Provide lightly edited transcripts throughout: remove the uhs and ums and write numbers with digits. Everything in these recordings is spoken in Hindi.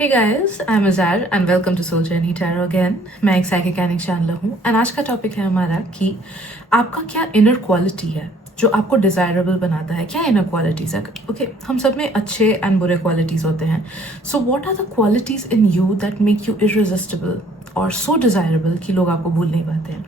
Hey guys, I'm Azar and welcome to Soul Journey Tarot again. मैं एक साइकिक चैनल हूँ एंड आज का टॉपिक है हमारा कि आपका क्या इनर क्वालिटी है जो आपको डिज़ायरेबल बनाता है। क्या इनर क्वालिटीज़ है? ओके, हम सब में अच्छे एंड बुरे क्वालिटीज़ होते हैं। So what are the qualities in you that make you irresistible और सो डिज़ायरेबल कि लोग आपको भूल नहीं पाते हैं?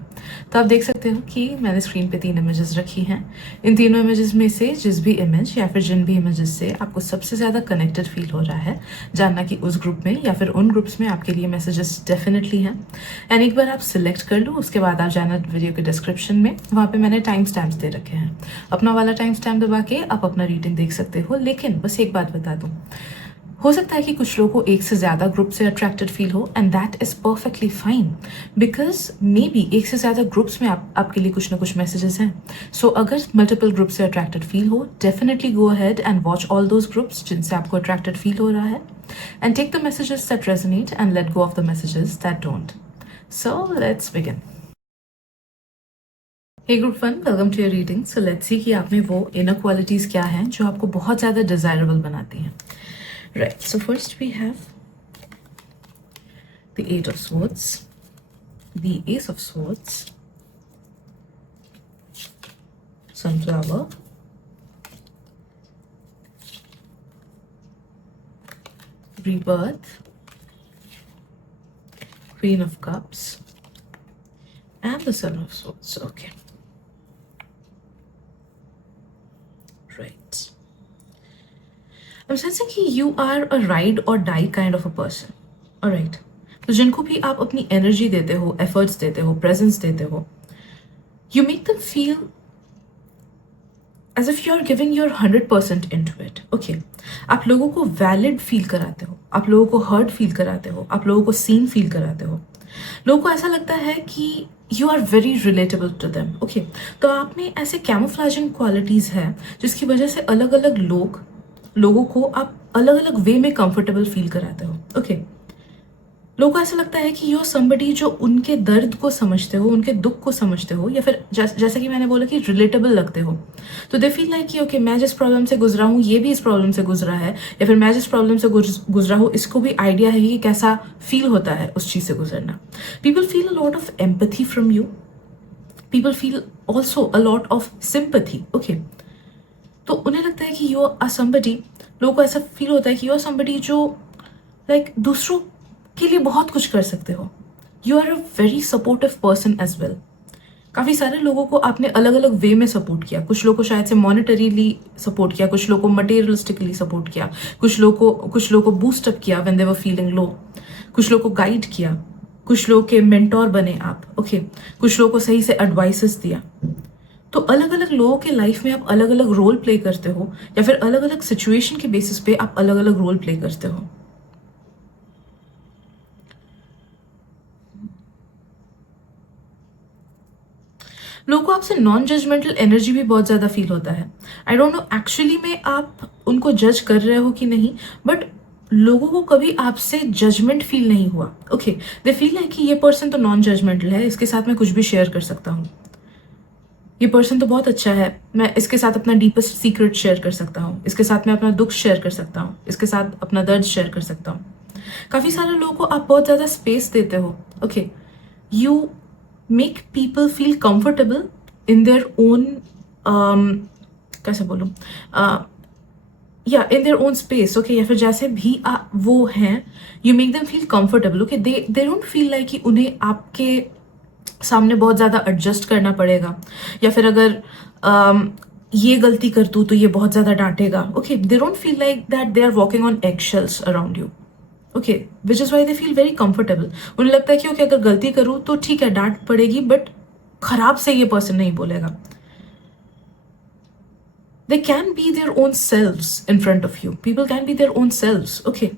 तो आप देख सकते हो कि मैंने स्क्रीन पे 3 इमेजेस रखी हैं। इन तीनों इमेजेस में से जिस भी इमेज या फिर जिन भी इमेजेस से आपको सबसे ज़्यादा कनेक्टेड फील हो रहा है, जानना कि उस ग्रुप में या फिर उन ग्रुप्स में आपके लिए मैसेजेस डेफिनेटली हैं। एंड एक बार आप सिलेक्ट कर लो, उसके बाद आप जाना वीडियो के डिस्क्रिप्शन में, वहाँ पे मैंने टाइम स्टैम्प्स दे रखे हैं। अपना वाला टाइम स्टैम्प दबा के आप अपना रीडिंग देख सकते हो। लेकिन बस एक बात बता दूँ, हो सकता है कि कुछ लोगों को एक से ज़्यादा ग्रुप से अट्रैक्टेड फील हो and that is perfectly fine, because may be एक से ज़्यादा ग्रुप्स में आपके लिए कुछ ना कुछ मैसेजेस हैं। सो अगर मल्टीपल ग्रुप से अट्रैक्टेड फील हो, definitely go ahead and watch all those groups जिनसे आपको अट्रैक्टेड फील हो रहा है and take the messages that resonate and let go of the messages that don't. So let's begin. Hey group 1, welcome to your reading. So let's see कि आप में वो इनर क्वालिटीज़ क्या हैं जो आपको बहुत ज़्यादा डिज़ायरेबल बनाती हैं। Right, so first we have the Eight of Swords, the Ace of Swords, Sunflower, Rebirth, Queen of Cups, and the Son of Swords. Okay. Right. I'm sensing कि you are a ride or die kind of a person. Alright. तो जिनको भी आप अपनी एनर्जी देते हो, एफर्ट्स देते हो, प्रेजेंस देते हो, you make them feel as if you're giving your 100% into it. Okay. आप लोगों को वैलिड फील कराते हो, आप लोगों को हर्ट फील कराते हो, आप लोगों को सीन फील कराते हो। लोगों को ऐसा लगता है कि you are very relatable to them. Okay, तो आप में ऐसे कैमोफ्लेजिंग क्वालिटीज़ है जिसकी वजह से अलग अलग लोगों को आप अलग अलग वे में कंफर्टेबल फील कराते हो। ओके, लोगों को ऐसा लगता है कि यू समबडी जो उनके दर्द को समझते हो, उनके दुख को समझते हो, या फिर जैसा कि मैंने बोला कि रिलेटेबल लगते हो। तो दे फील लाइक कि ओके, मैं जिस प्रॉब्लम से गुजरा हूँ ये भी इस प्रॉब्लम से गुजरा है, या फिर मैं जिस प्रॉब्लम से गुजरा हूँ इसको भी आइडिया है कि कैसा फील होता है उस चीज़ से गुजरना। People feel a lot of empathy from you, people feel also a lot of sympathy. Okay, तो उन्हें लगता है कि यू आर समबडी, लोगों को ऐसा फील होता है कि यू आर समबडी जो लाइक दूसरों के लिए बहुत कुछ कर सकते हो। You are a very supportive person as well. काफ़ी सारे लोगों को आपने अलग अलग वे में सपोर्ट किया। कुछ लोगों को शायद से मॉनेटरीली सपोर्ट किया, कुछ लोगों को मटेरियलिस्टिकली सपोर्ट किया, कुछ लोगों को बूस्ट अप किया when they were feeling low, कुछ लोगों को गाइड किया, कुछ लोगों के मेंटोर बने आप। ओके, कुछ लोगों को सही से एडवाइसेस दिया। तो अलग अलग लोगों के लाइफ में आप अलग अलग रोल प्ले करते हो, या फिर अलग अलग सिचुएशन के बेसिस पे आप अलग अलग रोल प्ले करते हो। लोगों को आपसे नॉन जजमेंटल एनर्जी भी बहुत ज़्यादा फील होता है। आई डोंट नो एक्चुअली में आप उनको जज कर रहे हो कि नहीं, बट लोगों को कभी आपसे जजमेंट फील नहीं हुआ। ओके, दे फील लाइक कि ये पर्सन तो नॉन जजमेंटल है, इसके साथ मैं कुछ भी शेयर कर सकता हूँ, ये पर्सन तो बहुत अच्छा है, मैं इसके साथ अपना डीपेस्ट सीक्रेट शेयर कर सकता हूँ, इसके साथ मैं अपना दुख शेयर कर सकता हूँ, इसके साथ अपना दर्द शेयर कर सकता हूँ। काफ़ी सारे लोगों को आप बहुत ज़्यादा स्पेस देते हो। Okay, you make people feel comfortable in their own, कैसे बोलूँ, या in their own space. Okay, या फिर जैसे भी वो हैं, you make them feel comfortable. Okay, they don't feel like कि उन्हें आपके सामने बहुत ज़्यादा एडजस्ट करना पड़ेगा, या फिर अगर ये गलती कर दूँ तो ये बहुत ज़्यादा डांटेगा। Okay, they don't feel like that they are walking on eggshells around you. Okay, which is why they feel very comfortable. उन्हें लगता है कि ओके, अगर गलती करूँ तो ठीक है, डांट पड़ेगी, बट खराब से ये पर्सन नहीं बोलेगा। They can be their own selves in front of you, people can be their own selves. Okay, I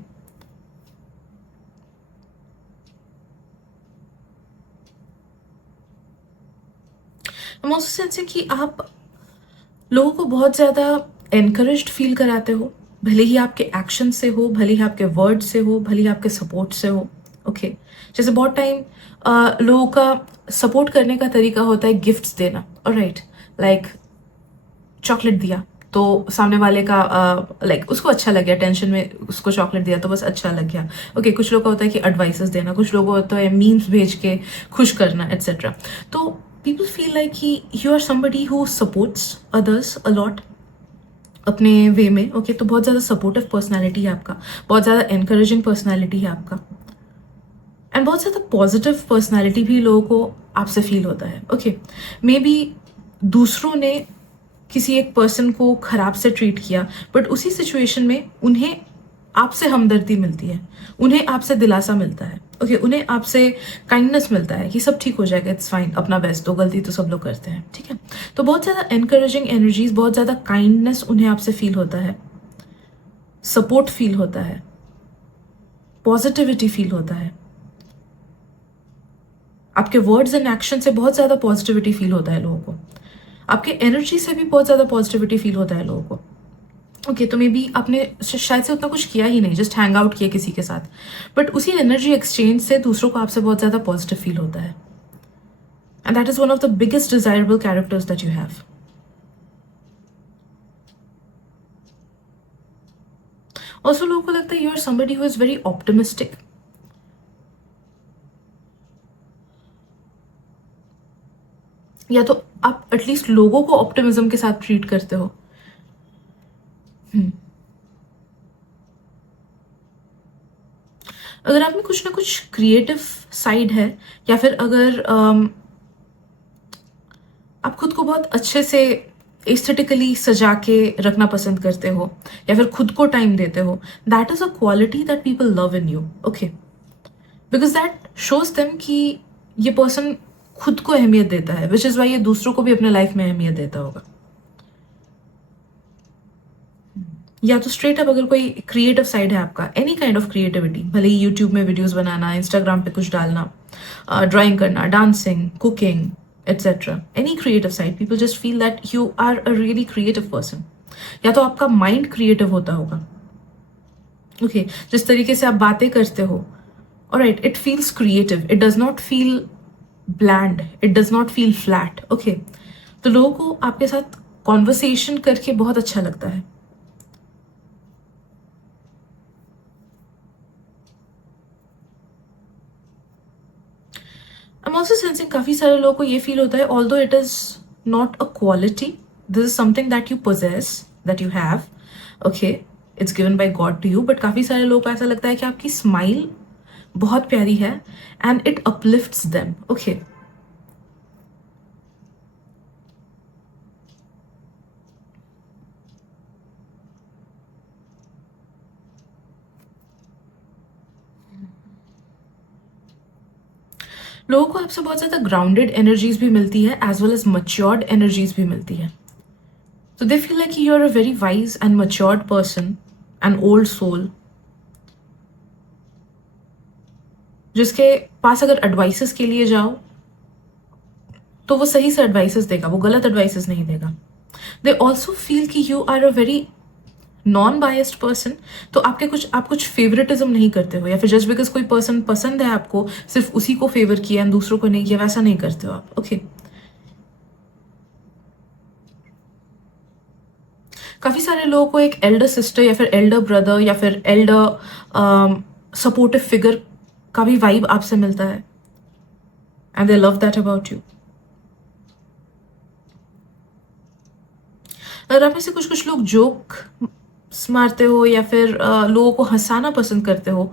am also sensing कि आप लोगों को बहुत ज़्यादा एनकरेज्ड फील कराते हो, भले ही आपके एक्शन से हो, भले ही आपके वर्ड से हो, भले ही आपके सपोर्ट से हो। ओके, जैसे बहुत टाइम लोगों का सपोर्ट करने का तरीका होता है गिफ्ट्स देना। ऑलराइट, लाइक चॉकलेट दिया, तो सामने वाले का लाइक उसको अच्छा लग गया, टेंशन में उसको चॉकलेट दिया तो बस अच्छा लग गया। ओके, कुछ लोगों का होता है कि एडवाइसेस देना, कुछ लोगों का होता है मीम्स भेज के खुश करना एट्सेट्रा। तो पीपल फील लाइक कि you are somebody who supports others a lot अपने वे में। ओके, तो बहुत ज़्यादा सपोर्टिव पर्सनैलिटी है आपका, बहुत ज़्यादा एनकरेजिंग पर्सनैलिटी है आपका, एंड बहुत ज़्यादा पॉजिटिव पर्सनैलिटी भी लोगों को आपसे फील होता है। ओके, मे बी दूसरों ने किसी एक पर्सन को खराब से ट्रीट किया, बट उसी सिचुएशन में उन्हें आपसे हमदर्दी मिलती है, उन्हें आपसे दिलासा मिलता है। ओके, उन्हें आपसे काइंडनेस मिलता है कि सब ठीक हो जाएगा, इट्स फाइन, अपना बेस्ट दो, गलती तो सब लोग करते हैं, ठीक है। तो बहुत ज़्यादा एनकरेजिंग एनर्जीज, बहुत ज़्यादा काइंडनेस उन्हें आपसे फील होता है, सपोर्ट फील होता है, पॉजिटिविटी फील होता है, आपके वर्ड्स एंड एक्शन से बहुत ज़्यादा पॉजिटिविटी फील होता है लोगों को, आपके एनर्जी से भी बहुत ज़्यादा पॉजिटिविटी फील होता है लोगों को। ओके, तो मे बी आपने शायद से उतना कुछ किया ही नहीं, जस्ट हैंग आउट किया किसी के साथ, बट उसी एनर्जी एक्सचेंज से दूसरों को आपसे बहुत ज़्यादा पॉजिटिव फील होता है, and that is one of the biggest desirable characters that you have. Also लोगों को लगता है you are somebody who is very optimistic. या तो आप एटलीस्ट लोगों को ऑप्टिमिज्म के साथ ट्रीट करते हो। अगर आप में कुछ ना कुछ क्रिएटिव साइड है, या फिर अगर आप खुद को बहुत अच्छे से एस्थेटिकली सजा के रखना पसंद करते हो, या फिर खुद को टाइम देते हो, that is a quality that people love in you. Okay, because that shows them कि ये पर्सन खुद को अहमियत देता है, विच इज वाई ये दूसरों को भी अपने लाइफ में अहमियत देता होगा। या तो स्ट्रेट अप अगर कोई क्रिएटिव साइड है आपका, एनी काइंड ऑफ क्रिएटिविटी, भले ही यूट्यूब में वीडियोस बनाना, इंस्टाग्राम पे कुछ डालना, ड्राइंग करना, dancing, cooking etcetera, any creative side, people just feel that you are a really creative person. या तो आपका माइंड क्रिएटिव होता होगा। ओके, जिस तरीके से आप बातें करते हो, alright, it feels creative, it does not feel bland, it does not feel flat. Okay, तो लोगों को आपके साथ कॉन्वर्सेशन करके बहुत अच्छा लगता है। I'm also sensing काफ़ी सारे लोगों को ये फील होता है, although it is not a quality, this is something that you possess, that you have, okay, it's given by God to you, but काफ़ी सारे लोगों को ऐसा लगता है कि आपकी स्माइल बहुत प्यारी है and it uplifts them, okay. लोगों को आपसे बहुत ज़्यादा ग्राउंडेड एनर्जीज भी मिलती है, as well as matured energies भी मिलती है। So they feel like you are a very wise and matured person, an old soul, जिसके पास अगर एडवाइसेस के लिए जाओ तो वो सही से एडवाइसेस देगा, वो गलत एडवाइसेस नहीं देगा। दे ऑल्सो फील कि you are a very non biased person, तो आप कुछ फेवरेटिज्म नहीं करते हो, या फिर जस्ट बिकॉज कोई पर्सन पसंद है आपको सिर्फ उसी को फेवर किया एंड दूसरों को नहीं किया, वैसा नहीं करते हो आप। ओके, काफी सारे लोगों को एक एल्डर सिस्टर या फिर एल्डर ब्रदर या फिर एल्डर सपोर्टिव फिगर का भी वाइब आपसे मिलता है, and they love that about you. अगर आप में से कुछ लोग जोक मारते हो या फिर लोगों को हंसाना पसंद करते हो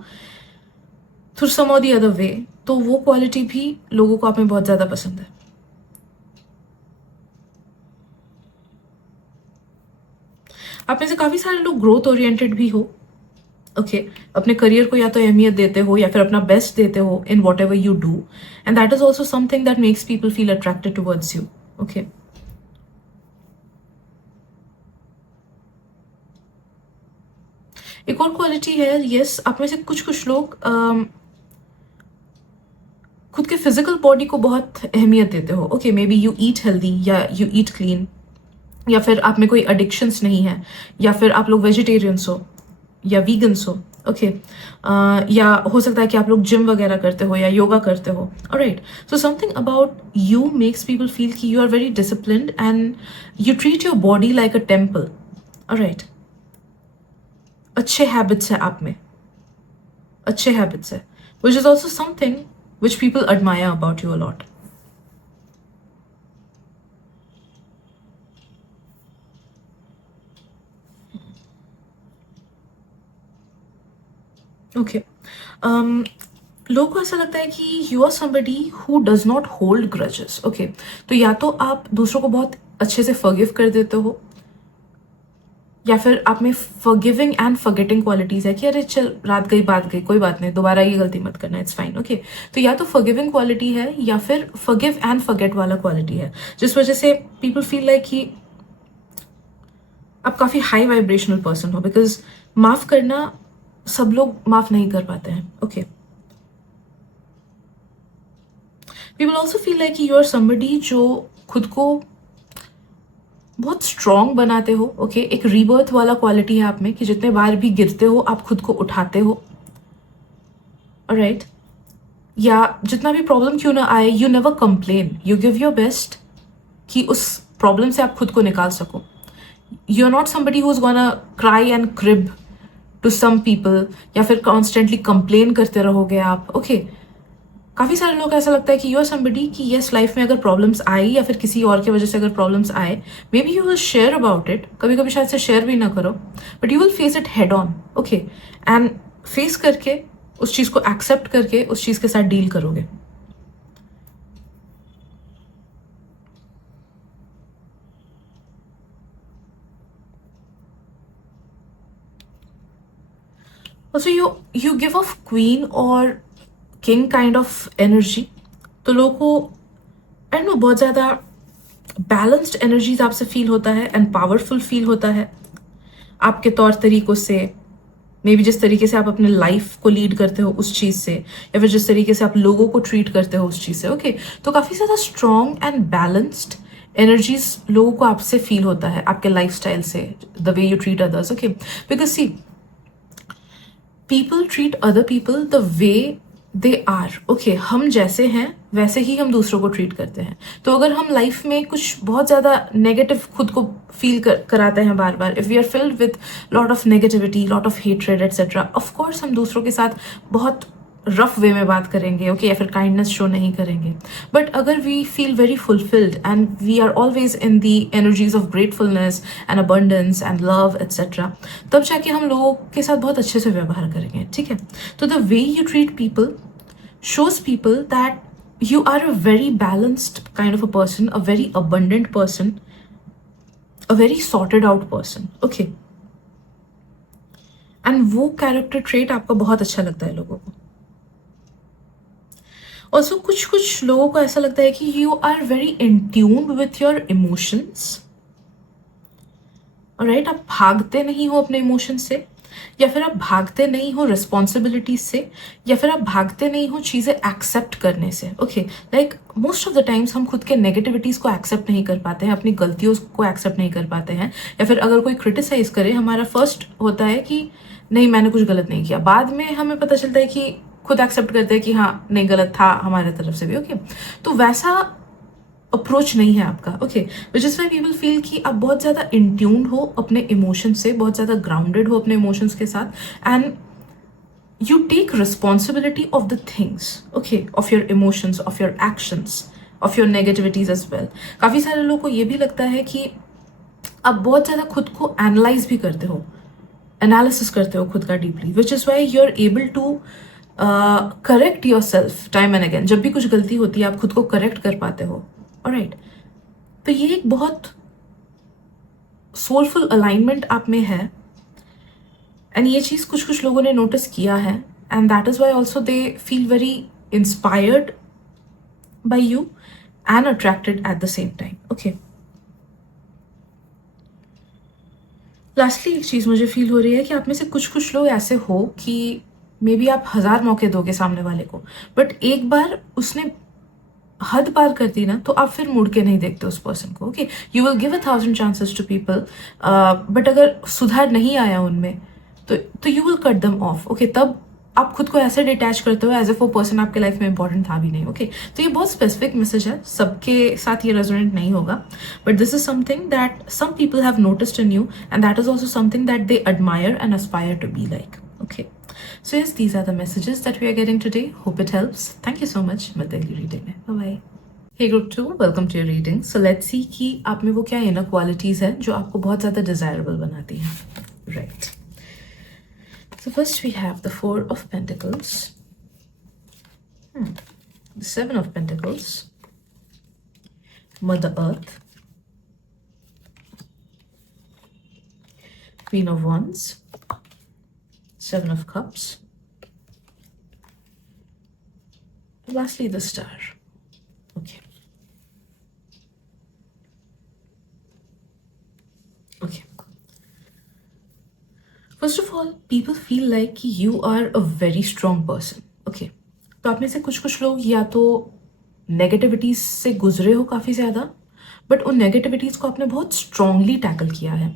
थ्रू सम और द अदर वे, तो वो क्वालिटी भी लोगों को आप में बहुत ज्यादा पसंद है। आप में से काफी सारे लोग ग्रोथ ओरिएंटेड भी हो। ओके, अपने करियर को या तो अहमियत देते हो या फिर अपना बेस्ट देते हो in what ever you do, and that is also something that makes people feel attracted towards you. Okay, एक और क्वालिटी है, यस, आप में से कुछ लोग खुद के फिजिकल बॉडी को बहुत अहमियत देते हो। Okay, maybe you eat healthy या यू ईट क्लीन, या फिर आप में कोई एडिक्शंस नहीं है, या फिर आप लोग वेजिटेरियंस हो या वीगन्स हो। ओके, या हो सकता है कि आप लोग जिम वगैरह करते हो या योगा करते हो। Alright, so something about you makes people feel कि you are very disciplined and you treat your body like a temple. Alright, अच्छे हैबिट्स है आप में, अच्छे हैबिट्स है, which is also something which people admire about you a lot. Okay, लोगों को ऐसा लगता है कि you are somebody who does not hold grudges. Okay, तो या तो आप दूसरों को बहुत अच्छे से फॉरगिव कर देते हो, या फिर आप में फॉरगिविंग एंड फॉरगेटिंग क्वालिटीज है कि अरे चल रात गई बात गई, कोई बात नहीं, दोबारा ये गलती मत करना, इट्स फाइन. ओके, तो या तो फॉरगिविंग क्वालिटी है या फिर फॉरगिव एंड फॉरगेट वाला क्वालिटी है, जिस वजह से पीपल फील लाइक कि आप काफी हाई वाइब्रेशनल पर्सन हो, बिकॉज माफ करना सब लोग माफ नहीं कर पाते हैं. Okay, people also feel like you are somebody जो खुद को बहुत स्ट्रॉन्ग बनाते हो. ओके, एक रीबर्थ वाला क्वालिटी है आप में कि जितने बार भी गिरते हो आप खुद को उठाते हो. ऑलराइट, या जितना भी प्रॉब्लम क्यों ना आए, you never complain, you give your best कि उस प्रॉब्लम से आप खुद को निकाल सको. You are not somebody who is gonna cry and crib to some people, या फिर कॉन्स्टेंटली कंप्लेन करते रहोगे आप. ओके, काफ़ी सारे लोग ऐसा लगता है कि यू आर समबडी कि यस, लाइफ में अगर प्रॉब्लम्स आई या फिर किसी और की वजह से अगर प्रॉब्लम्स आए, may be you will share about it, कभी कभी शायद से शेयर भी ना करो, but you will face it head on. Okay, and face करके उस चीज़ को एक्सेप्ट करके उस चीज़ के साथ डील करोगे. Also, you give off queen or king kind of energy. तो लोगों को आई नो बहुत ज़्यादा बैलेंस्ड एनर्जीज आपसे फील होता है एंड पावरफुल फील होता है आपके तौर तरीकों से, मे बी जिस तरीके से आप अपने लाइफ को लीड करते हो उस चीज़ से, या फिर जिस तरीके से आप लोगों को ट्रीट करते हो उस चीज़ से. ओके, तो काफ़ी ज़्यादा स्ट्रॉन्ग एंड बैलेंस्ड एनर्जीज लोगों को आपसे फील होता है आपके लाइफ स्टाइल से, the way you treat others. Okay, because see, people treat other people the way they are. Okay, हम जैसे हैं वैसे ही हम दूसरों को ट्रीट करते हैं. तो अगर हम लाइफ में कुछ बहुत ज़्यादा नेगेटिव खुद को फील कराते हैं बार बार, if we are filled with lot of negativity, lot of hatred etcetera, of course हम दूसरों के साथ बहुत रफ वे में बात करेंगे. ओके, या फिर काइंडनेस शो नहीं करेंगे. बट अगर we feel very fulfilled and we are always in the energies of gratefulness and abundance and love etcetera, तब जाके हम लोगों के साथ बहुत अच्छे से व्यवहार करेंगे. ठीक है, तो the way you treat people shows people that you are a very balanced kind of a person, a very abundant person, a very sorted out person. Okay, and वो character trait आपका बहुत अच्छा लगता है लोगों को. Also, कुछ लोगों को ऐसा लगता है कि you are very in tune with your emotions. Alright, आप भागते नहीं हो अपने इमोशंस से, या फिर आप भागते नहीं हो रिस्पॉन्सिबिलिटीज से, या फिर आप भागते नहीं हो चीज़ें एक्सेप्ट करने से. Okay, like most of the times हम खुद के नेगेटिविटीज़ को एक्सेप्ट नहीं कर पाते हैं, अपनी गलतियों को एक्सेप्ट नहीं कर पाते हैं, या फिर अगर कोई क्रिटिसाइज करे, हमारा फर्स्ट होता है कि नहीं मैंने कुछ गलत नहीं किया. बाद में हमें पता चलता है कि खुद एक्सेप्ट करते हैं कि हाँ नहीं गलत था हमारे तरफ से भी. ओके, तो वैसा अप्रोच नहीं है आपका. Okay, which is why people feel कि आप बहुत ज़्यादा इंट्यून्ड हो अपने इमोशंस से, बहुत ज़्यादा ग्राउंडेड हो अपने इमोशंस के साथ, and you take responsibility of the things. Okay, of your emotions, of your actions, of your negativities as well. काफ़ी सारे लोगों को ये भी लगता है कि आप बहुत ज़्यादा खुद को एनालाइज भी करते हो, एनालिसिस करते हो खुद का deeply, which is why you are able to correct your self time and again. जब भी कुछ गलती होती है आप खुद को करेक्ट कर पाते हो. ऑलराइट, तो ये एक बहुत सोलफुल अलाइनमेंट आप में है, एंड ये चीज़ कुछ लोगों ने नोटिस किया है, and that is why also they feel very inspired by you and attracted at the same time. Okay, lastly एक चीज़ मुझे फील हो रही है कि आप में से कुछ लोग ऐसे हो कि मे बी आप 1000 मौके दोगे सामने वाले को, बट एक बार उसने हद पार कर दी ना तो आप फिर मुड़ के नहीं देखते उस पर्सन को. Okay, you will give 1000 chances to people, but अगर सुधार नहीं आया उनमें तो you will cut them off. Okay, तब आप खुद को ऐसे डिटैच करते हो एज ए वो पर्सन आपके लाइफ में इंपॉर्टेंट था भी नहीं. ओके, तो ये बहुत स्पेसिफिक मैसेज है, सबके साथ ये रेजोनेट नहीं होगा, but this is something that some people have noticed in you and that is also something that they admire and aspire to be like. Okay, so yes, these are the messages that we are getting today. Hope it helps. Thank you so much. मिलते हैं अगली रीडिंग में. Bye bye. Hey group 2, welcome to your reading. So let's see कि आप में वो क्या inner qualities है जो आपको बहुत ज़्यादा desirable बनाती हैं. Right. So first we have the 4 of Pentacles, the 7 of Pentacles, Mother Earth, Queen of Wands, 7 of Cups, and lastly the Star. Okay. Okay. First of all, people feel like you are a very strong person. Okay. तो आप में से कुछ लोग या तो नेगेटिविटीज से गुजरे हो काफ़ी ज़्यादा, बट उन नेगेटिविटीज़ को आपने बहुत स्ट्रांगली टैकल किया है,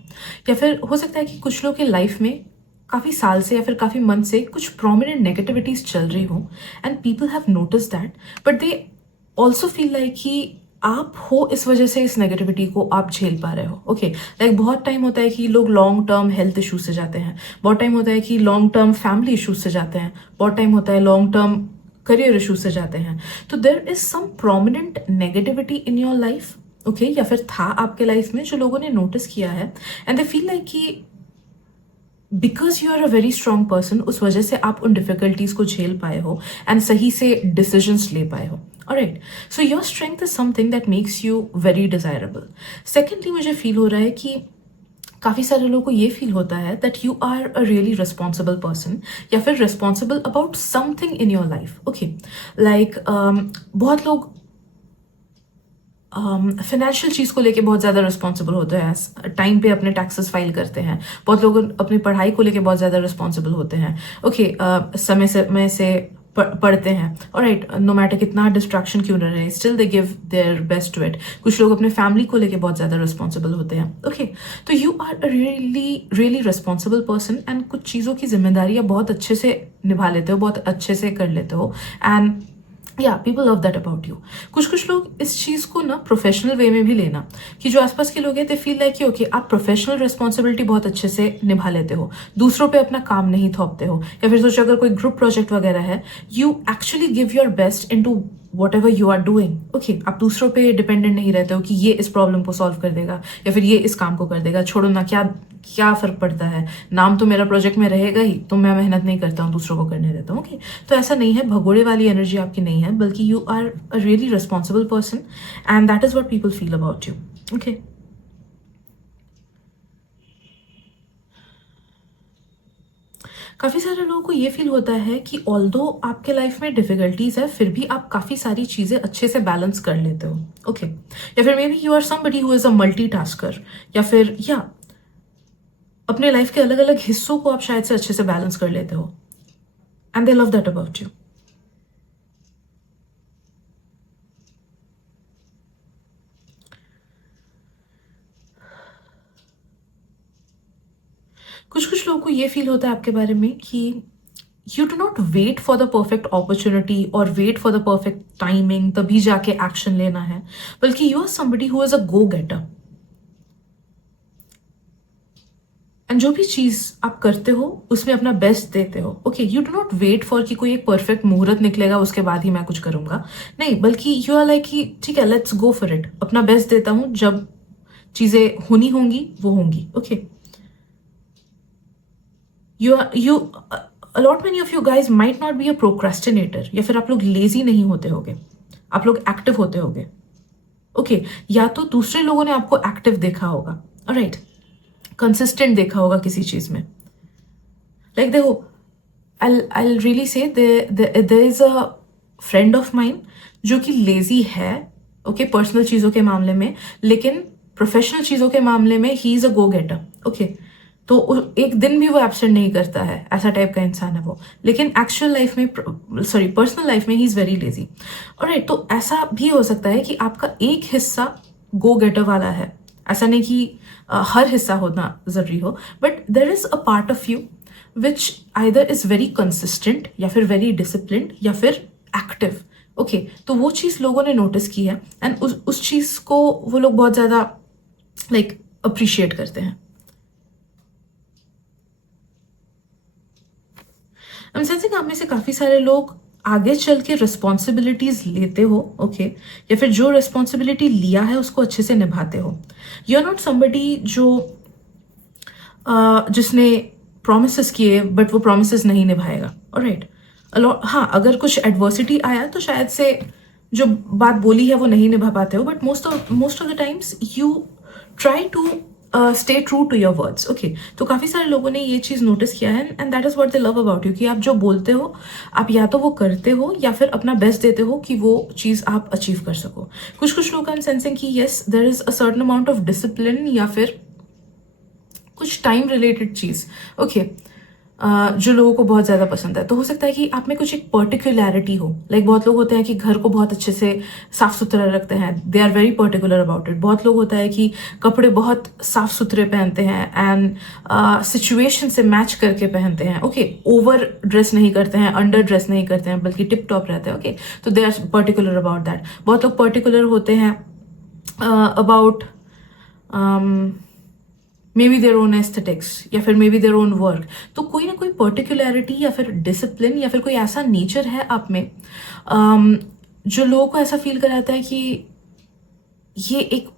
या फिर हो सकता है कि कुछ लोग के लाइफ में काफ़ी साल से या फिर काफ़ी मंथ से कुछ प्रोमिनेंट नेगेटिविटीज़ चल रही हो and people have notice that, but they also feel like कि आप हो इस वजह से इस नेगेटिविटी को आप झेल पा रहे हो. ओके, लाइक बहुत टाइम होता है कि लोग लॉन्ग टर्म हेल्थ इश्यूज से जाते हैं, बहुत टाइम होता है कि लॉन्ग टर्म फैमिली इश्यूज से जाते हैं, बहुत टाइम होता है लॉन्ग टर्म करियर इश्यूज से जाते हैं. तो there is some prominent negativity in your life. Okay, या फिर था आपके लाइफ में जो लोगों ने नोटिस किया है एंड दे फील लाइक कि because you are a very strong person, उस वजह से आप उन डिफिकल्टीज को झेल पाए हो एंड सही से डिसीजंस ले पाए हो. Alright, so your strength is something that makes you very desirable. Secondly, मुझे फील हो रहा है कि काफ़ी सारे लोगों को ये फील होता है that you are a really responsible person या फिर responsible about something in your life. Okay, like बहुत लोग फाइनेंशियल चीज़ को लेके बहुत ज़्यादा रिस्पॉन्सिबल होते हैं, टाइम पे अपने टैक्सेस फाइल करते हैं. बहुत लोग अपनी पढ़ाई को लेके बहुत ज़्यादा रिस्पॉन्सिबल होते हैं. ओके, समय से पढ़ते हैं. ऑलराइट, नो मैटर कितना डिस्ट्रैक्शन क्यों ना रहे, still they give their best to it. कुछ लोग अपने फैमिली को लेके बहुत ज़्यादा रिस्पॉन्सिबल होते हैं. ओके, तो you are a really responsible person and कुछ चीज़ों की जिम्मेदारियाँ बहुत अच्छे से निभा लेते हो, बहुत अच्छे से कर लेते हो एंड या people love that about you. कुछ लोग इस चीज़ को ना प्रोफेशनल वे में भी लेना कि जो आसपास के लोग हैं दे फील लाइक ओके आप प्रोफेशनल रिस्पॉन्सिबिलिटी बहुत अच्छे से निभा लेते हो, दूसरों पे अपना काम नहीं थोपते हो, या फिर सोचो अगर कोई ग्रुप प्रोजेक्ट वगैरह है you actually give your best in to whatever you are doing. Okay, आप दूसरों पे डिपेंडेंट नहीं रहते हो कि ये इस प्रॉब्लम को सॉल्व कर देगा या फिर ये इस काम को कर देगा, छोड़ो ना, क्या फ़र्क पड़ता है, नाम तो मेरा प्रोजेक्ट में रहेगा ही, तो मैं मेहनत नहीं करता हूँ, दूसरों को करने देता हूँ. ओके, तो ऐसा नहीं है, भगोड़े वाली एनर्जी आपकी नहीं है, बल्कि you are a really responsible person and that is what people feel about you. Okay, काफ़ी सारे लोगों को ये फील होता है कि ऑल्दो आपके लाइफ में डिफिकल्टीज है फिर भी आप काफ़ी सारी चीज़ें अच्छे से बैलेंस कर लेते हो. ओके, या फिर maybe you are somebody who is a multitasker, या फिर या अपने लाइफ के अलग अलग हिस्सों को आप शायद से अच्छे से बैलेंस कर लेते हो and they love that about you. कुछ लोगों को ये फील होता है आपके बारे में कि you do not wait for the perfect opportunity or wait for the perfect timing तभी जाके एक्शन लेना है, बल्कि you are somebody who is a go getter and जो भी चीज़ आप करते हो उसमें अपना बेस्ट देते हो. Okay, you do not wait for कि कोई एक परफेक्ट मुहूर्त निकलेगा उसके बाद ही मैं कुछ करूंगा, नहीं, बल्कि यू आर लाइक कि ठीक है लेट्स गो फॉर इट, अपना बेस्ट देता हूँ, जब चीज़ें होनी होंगी वो होंगी. Okay, you a lot many of you guys might not be a procrastinator, या फिर आप लोग लेजी नहीं होते होगे, आप लोग एक्टिव होते होगे. ओके, या तो दूसरे लोगों ने आपको एक्टिव देखा होगा, ऑलराइट, कंसिस्टेंट देखा होगा किसी चीज में. लाइक देखो, I'll really say there is a friend of mine जो कि लेजी है, ओके, पर्सनल चीज़ों के मामले में, लेकिन प्रोफेशनल चीज़ों के मामले में he is a go गेटर. Okay, तो एक दिन भी वो एब्सेंट नहीं करता है, ऐसा टाइप का इंसान है वो, लेकिन एक्चुअल लाइफ में पर्सनल लाइफ में he is very lazy. Alright, तो ऐसा भी हो सकता है कि आपका एक हिस्सा गो गेटर वाला है, ऐसा नहीं कि हर हिस्सा होना ज़रूरी हो, but there is a part of you which either is very consistent या फिर वेरी डिसिप्लिन्ड या फिर एक्टिव। ओके, तो वो चीज़ लोगों ने नोटिस की है एंड उस चीज़ को वो लोग बहुत ज़्यादा लाइक अप्रिशिएट करते हैं। आई एम सेंसिंग आप में से काफ़ी सारे लोग आगे चल के रिस्पॉन्सिबिलिटीज लेते हो, ओके, या फिर जो रिस्पॉन्सिबिलिटी लिया है उसको अच्छे से निभाते हो। यू आर नॉट समबडी जो जिसने प्रोमिस किए बट वो प्रोमिस नहीं निभाएगा। ऑलराइट, हाँ, अगर कुछ एडवर्सिटी आया तो शायद से जो बात बोली है वो नहीं निभा पाते हो, but most of the times you try to stay true to your words. Okay, तो काफ़ी सारे लोगों ने ये चीज़ नोटिस किया है and that is what they love about you, कि आप जो बोलते हो आप या तो वो करते हो या फिर अपना बेस्ट देते हो कि वो चीज़ आप अचीव कर सको। कुछ लोग आई एम सेंसिंग कि yes there is a certain amount of discipline या फिर कुछ टाइम रिलेटेड चीज़, ओके, जो लोगों को बहुत ज़्यादा पसंद है। तो हो सकता है कि आप में कुछ एक पर्टिकुलैरिटी हो, लाइक बहुत लोग होते हैं कि घर को बहुत अच्छे से साफ सुथरा रखते हैं, they are very particular about it. बहुत लोग होता है कि कपड़े बहुत साफ सुथरे पहनते हैं एंड सिचुएशन से मैच करके पहनते हैं। ओके, ओवर ड्रेस नहीं करते हैं, अंडर ड्रेस नहीं करते हैं, बल्कि टिप टॉप रहते हैं। ओके, तो they are particular about that. बहुत लोग पर्टिकुलर होते हैं about maybe their own aesthetics या फिर maybe their own work. तो कोई ना कोई पर्टिकुलैरिटी या फिर डिसिप्लिन या फिर कोई ऐसा नेचर है आप में जो लोगों को ऐसा फील कराता है कि ये एक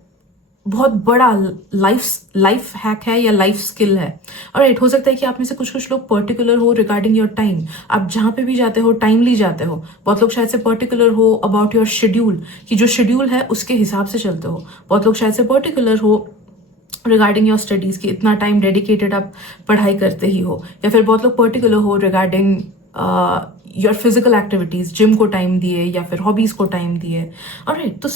बहुत बड़ा लाइफ हैक है या लाइफ स्किल है। और हो सकता है कि आप में से कुछ लोग पर्टिकुलर हो रिगार्डिंग योर टाइम, आप जहाँ पे भी जाते हो टाइमली जाते हो। बहुत लोग शायद से पर्टिकुलर हो अबाउट योर शेड्यूल, कि जो शेड्यूल है उसके हिसाब से चलते हो। बहुत लोग शायद से पर्टिकुलर हो रिगार्डिंग योर स्टडीज़ की इतना टाइम डेडिकेटेड आप पढ़ाई करते ही हो, या फिर बहुत लोग पर्टिकुलर हो regarding your physical activities, gym को टाइम दिए या फिर हॉबीज़ को टाइम दिए। ऑलराइट, तो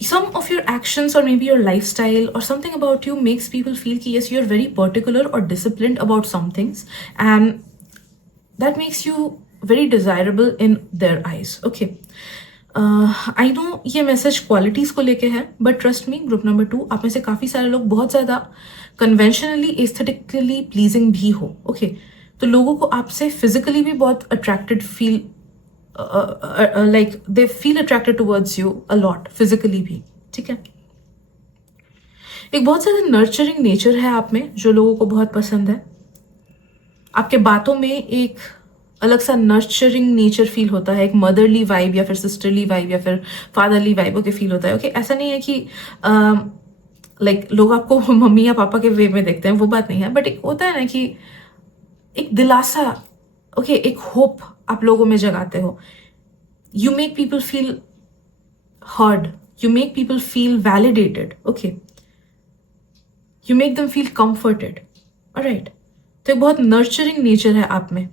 some of your actions or maybe your lifestyle or something about you makes people feel कि yes, you're very particular or disciplined about some things and that makes you very desirable in their eyes. Okay, I know ये मैसेज क्वालिटीज को लेके है, but trust me, group number 2 आप में से काफ़ी सारे लोग बहुत ज़्यादा कन्वेंशनली एस्थेटिकली प्लीजिंग भी हो। ओके, तो लोगों को आपसे फिजिकली भी बहुत attracted feel, like they feel attracted towards you a lot, physically भी। ठीक है, एक बहुत ज़्यादा नर्चरिंग नेचर है आप में जो लोगों को बहुत पसंद है। आपके बातों में एक अलग सा नर्चरिंग नेचर फील होता है, एक मदरली वाइब या फिर सिस्टरली वाइब या फिर फादरली वाइब ओके फील होता है। ओके, ऐसा नहीं है कि लाइक लोग आपको मम्मी या पापा के वे में देखते हैं, वो बात नहीं है, बट एक होता है ना कि एक दिलासा, ओके, एक होप आप लोगों में जगाते हो। You make people feel heard, you make people feel validated. Okay, you make them feel comforted. Alright, तो एक बहुत नर्चरिंग नेचर है आप में।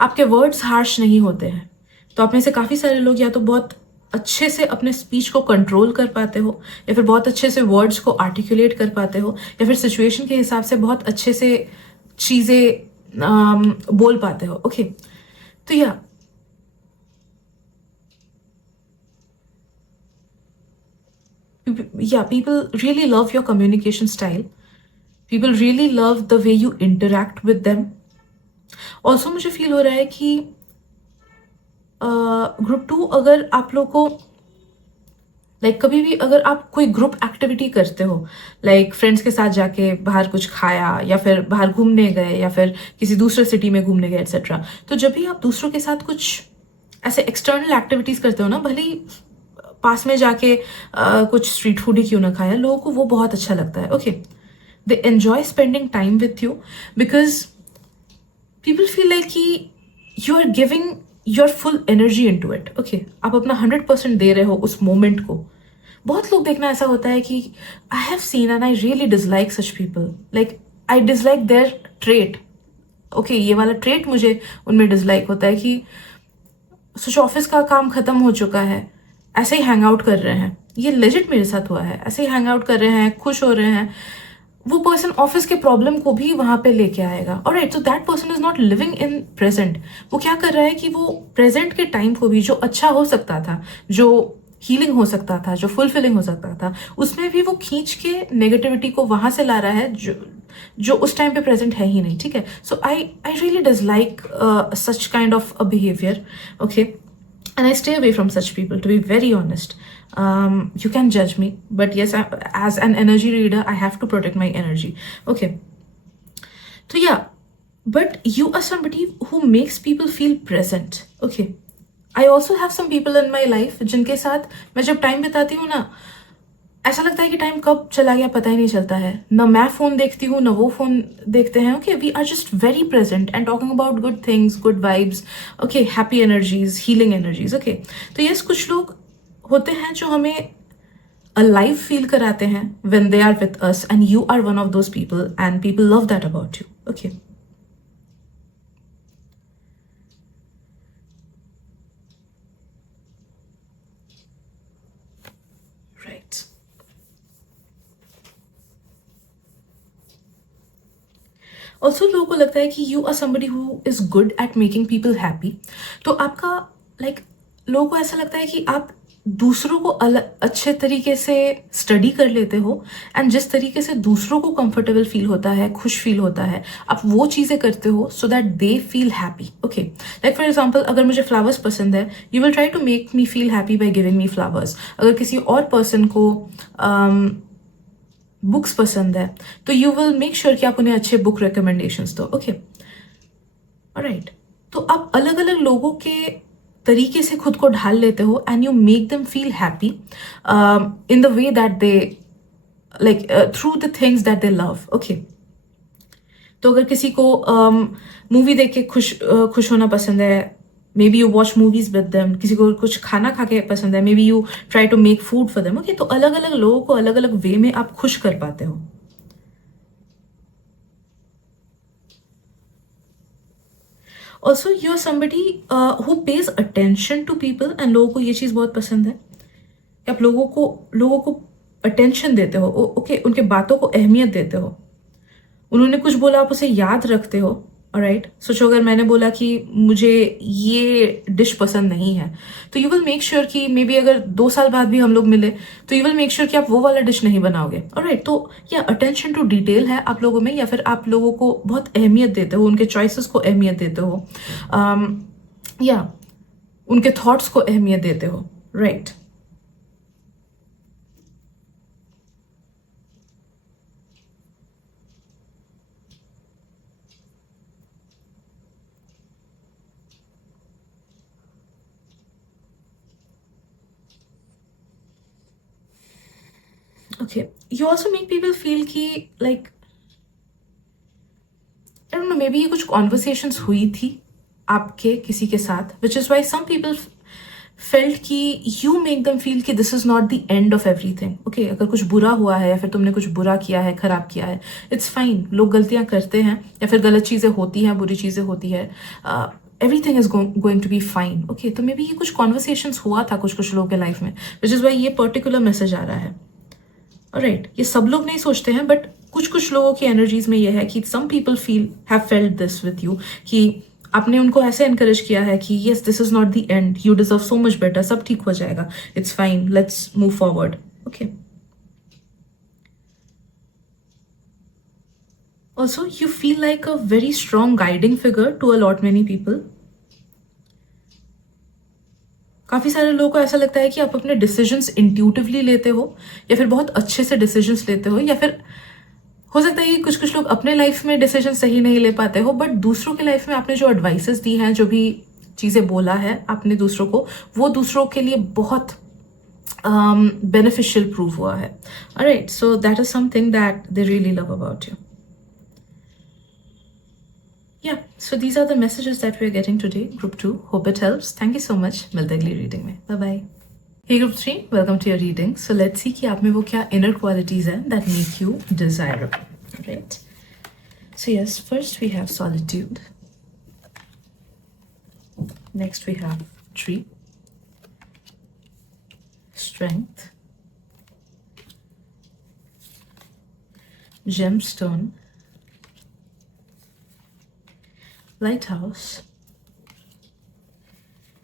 आपके वर्ड्स हार्श नहीं होते हैं, तो आप में से काफ़ी सारे लोग या तो बहुत अच्छे से अपने स्पीच को कंट्रोल कर पाते हो या फिर बहुत अच्छे से वर्ड्स को आर्टिकुलेट कर पाते हो या फिर सिचुएशन के हिसाब से बहुत अच्छे से चीज़ें बोल पाते हो। ओके, तो people really love your communication style. People really love the way you interact with them. Also मुझे फील हो रहा है कि ग्रुप 2 अगर आप लोग को लाइक कभी भी अगर आप कोई ग्रुप एक्टिविटी करते हो, लाइक फ्रेंड्स के साथ जाके बाहर कुछ खाया या फिर बाहर घूमने गए या फिर किसी दूसरे सिटी में घूमने गए एक्सेट्रा, तो जब भी आप दूसरों के साथ कुछ ऐसे एक्सटर्नल एक्टिविटीज़ करते हो ना, भले ही पास में जाके कुछ स्ट्रीट फूड ही क्यों ना खाया, लोगों को वो बहुत अच्छा लगता है। Okay, they enjoy spending time with you because people feel like कि you are giving your full energy into it. Okay, आप अपना 100% दे रहे हो उस मोमेंट को। बहुत लोग देखना ऐसा होता है कि I have seen and I really dislike such people. Like I dislike their trait. Okay, ये वाला trait मुझे उनमें dislike होता है कि सोचो ऑफिस का काम खत्म हो चुका है, ऐसे ही हैंग आउट कर रहे हैं। ये लेजिट मेरे साथ हुआ है, ऐसे ही हैंग आउट कर रहे हैं, खुश हो रहे हैं। वो पर्सन ऑफिस के प्रॉब्लम को भी वहां पे लेके आएगा। Alright, so that person is not living in present. वो क्या कर रहा है कि वो प्रेजेंट के टाइम को भी जो अच्छा हो सकता था, जो हीलिंग हो सकता था, जो फुलफिलिंग हो सकता था, उसमें भी वो खींच के नेगेटिविटी को वहां से ला रहा है, जो जो उस टाइम पे प्रेजेंट है ही नहीं, ठीक है. So I really dislike such kind of a behaviour. Okay, and I stay away from such people, to be very honest. You can judge me, but yes, as an energy reader, I have to protect my energy. Okay, so yeah, but you are somebody who makes people feel present. Okay, I also have some people in my life जिनके साथ मैं जब टाइम बिताती हूँ ना, ऐसा लगता है कि टाइम कब चला गया पता ही नहीं चलता है. ना मैं फोन देखती हूँ ना वो फोन देखते हैं. Okay, we are just very present and talking about good things, good vibes. Okay, happy energies, healing energies. Okay, तो यस, कुछ लोग होते हैं जो हमें अलाइव फील कराते हैं when they are with us, and you are one of those people and people love that about you. Okay, right. Also लोगों को लगता है कि you are somebody who is good at making people happy. तो आपका लाइक लोगों को ऐसा लगता है कि आप दूसरों को अच्छे तरीके से स्टडी कर लेते हो, एंड जिस तरीके से दूसरों को कंफर्टेबल फील होता है, खुश फील होता है, आप वो चीज़ें करते हो so that they feel happy. Okay, like for example, अगर मुझे फ्लावर्स पसंद है, you will try to make me feel happy by giving me flowers. अगर किसी और पर्सन को बुक्स पसंद है, तो यू विल मेक श्योर कि आप उन्हें अच्छे बुक रिकमेंडेशंस दो. Okay, alright. तो आप अलग अलग लोगों के तरीके से खुद को ढाल लेते हो, and you make them feel happy in the way that they like through the things that they love. Okay, तो अगर किसी को मूवी देख के खुश होना पसंद है, maybe you watch movies with them. किसी को कुछ खाना खा के पसंद है, maybe you try to make food for them. Okay, तो अलग अलग लोगों को अलग अलग वे में आप खुश कर पाते हो. Also you are somebody who pays attention to people, and लोगों को ये चीज़ बहुत पसंद है कि आप लोगों को अटेंशन देते हो. ओके, उनके बातों को अहमियत देते हो. उन्होंने कुछ बोला, आप उसे याद रखते हो. ऑलराइट, सोचो अगर मैंने बोला कि मुझे ये डिश पसंद नहीं है, तो यू विल मेक श्योर कि मे बी अगर 2 साल बाद भी हम लोग मिले, तो यू विल मेक श्योर कि आप वो वाला डिश नहीं बनाओगे. ऑलराइट, तो या अटेंशन टू डिटेल है आप लोगों में, या फिर आप लोगों को बहुत अहमियत देते हो, उनके चॉइसेस को अहमियत देते हो, या उनके थॉट्स को अहमियत देते हो. Right. Okay, you also make people feel कि like I don't know, maybe ये कुछ conversations हुई थी आपके किसी के साथ, which is why some people felt कि you make them feel कि this is not the end of everything. Okay, अगर कुछ बुरा हुआ है या फिर तुमने कुछ बुरा किया है, खराब किया है, it's fine. लोग गलतियां करते हैं या फिर गलत चीज़ें होती हैं, बुरी चीज़ें होती है, everything is going to be fine. Okay, तो maybe ये कुछ conversations हुआ था कुछ लोगों के लाइफ में, which is why ये particular message आ रहा है. राइट, ये सब लोग नहीं सोचते हैं, बट कुछ लोगों की एनर्जीज में ये है कि some people have felt this with you, कि आपने उनको ऐसे एनकरेज किया है कि yes, this is not the end, you deserve so much better, सब ठीक हो जाएगा, it's fine, let's move forward. Okay, also you feel like a very strong guiding figure to a lot many people. काफ़ी सारे लोगों को ऐसा लगता है कि आप अपने डिसीजंस इंट्यूटिवली लेते हो, या फिर बहुत अच्छे से डिसीजंस लेते हो, या फिर हो सकता है कि कुछ लोग अपने लाइफ में डिसीजन सही नहीं ले पाते हो, बट दूसरों की लाइफ में आपने जो एडवाइसेस दी हैं, जो भी चीज़ें बोला है आपने दूसरों को, वो दूसरों के लिए बहुत बेनिफिशियल प्रूव हुआ है. Alright, so that is something that they really love about you. Yeah, so these are the messages that we are getting today, Group 2. Hope it helps. Thank you so much. मिलते हैं अगली रीडिंग में. Bye bye. Hey Group 3, welcome to your reading. So let's see कि आप में वो क्या inner qualities हैं that make you desirable. Right? So yes, first we have solitude. Next we have tree, strength, gemstone, light house.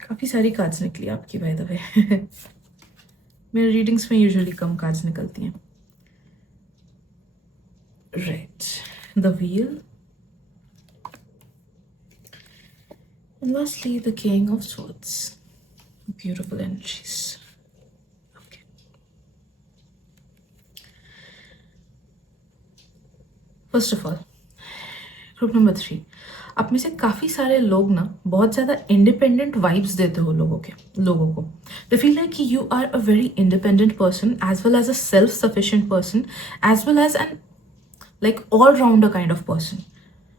काफ़ी सारी कार्ड्स निकली आपकी बाय द वे. मेरे रीडिंग्स में यूजुअली कम कार्ड्स निकलती हैं. Right, the Wheel, and lastly the King of Swords. Beautiful energies. Okay. First of all, group number 3, आप में से काफ़ी सारे लोग ना बहुत ज़्यादा इंडिपेंडेंट वाइब्स देते हो लोगों को. दे फील लाइक कि you are a very independent person as well as a self sufficient person as well as an like all rounder kind of person.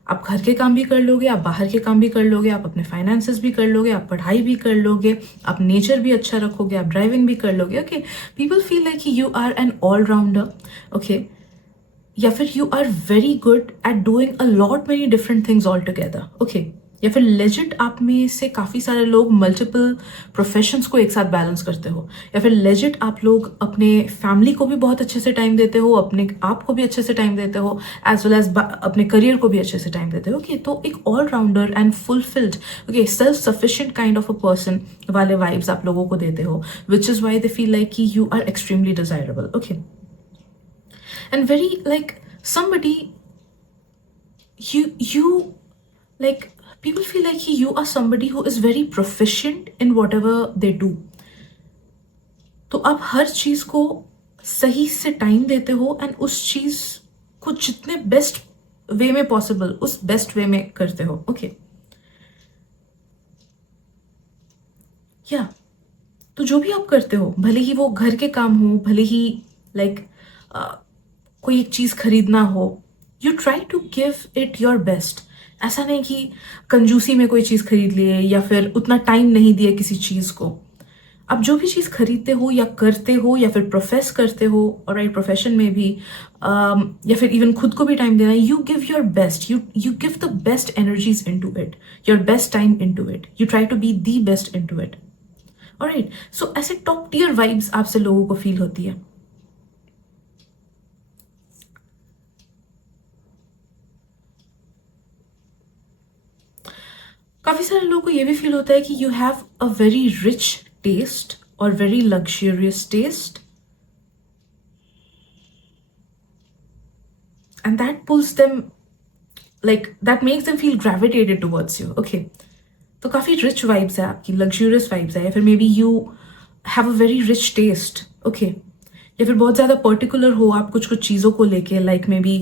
आप घर के काम भी कर लोगे, आप बाहर के काम भी कर लोगे, आप अपने फाइनेंसेस भी कर लोगे, आप पढ़ाई भी कर लोगे, आप नेचर भी अच्छा रखोगे, आप ड्राइविंग भी कर लोगे. Okay, people feel like you are an all rounder. Okay, या फिर you are very good at doing a lot many different things all together. Okay, या फिर लेजिट आप में से काफ़ी सारे लोग मल्टीपल प्रोफेशंस को एक साथ बैलेंस करते हो, या फिर लेजिट आप लोग अपने फैमिली को भी बहुत अच्छे से टाइम देते हो, अपने आप को भी अच्छे से टाइम देते हो, एज वेल एज अपने करियर को भी अच्छे से टाइम देते हो. ओके, तो एक all rounder and fulfilled, okay, self sufficient kind of a person वाले वाइब्स आप लोगों को देते हो, which is why they feel like कि you are extremely desirable. Okay, and very like somebody you like people feel like you are somebody who is very proficient in whatever they do. तो आप हर चीज को सही से टाइम देते हो एंड उस चीज को जितने बेस्ट वे में पॉसिबल उस बेस्ट वे में करते हो. ओके, या तो जो भी आप करते हो, भले ही वो घर के काम हो, भले ही लाइक कोई एक चीज खरीदना हो, you try to give it your best. ऐसा नहीं कि कंजूसी में कोई चीज खरीद लिए या फिर उतना टाइम नहीं दिया किसी चीज को. आप जो भी चीज खरीदते हो या करते हो या फिर प्रोफेस करते हो, और राइट प्रोफेशन में भी या फिर इवन खुद को भी टाइम देना, you give your best, you give the best energies into it, your best time into it, you try to be the best in to it. Alright, so ऐसे टॉप टियर वाइब्स आपसे लोगों को फील होती है. काफी सारे लोगों को ये भी फील होता है कि you have a very rich taste और very luxurious taste, and that pulls them like that makes them feel gravitated towards you. Okay, तो काफी रिच वाइब्स है आपकी, लग्जरियस वाइब्स है, या फिर maybe you have a very rich taste. Okay, या फिर बहुत ज्यादा पर्टिकुलर हो आप कुछ कुछ चीजों को लेके, like may be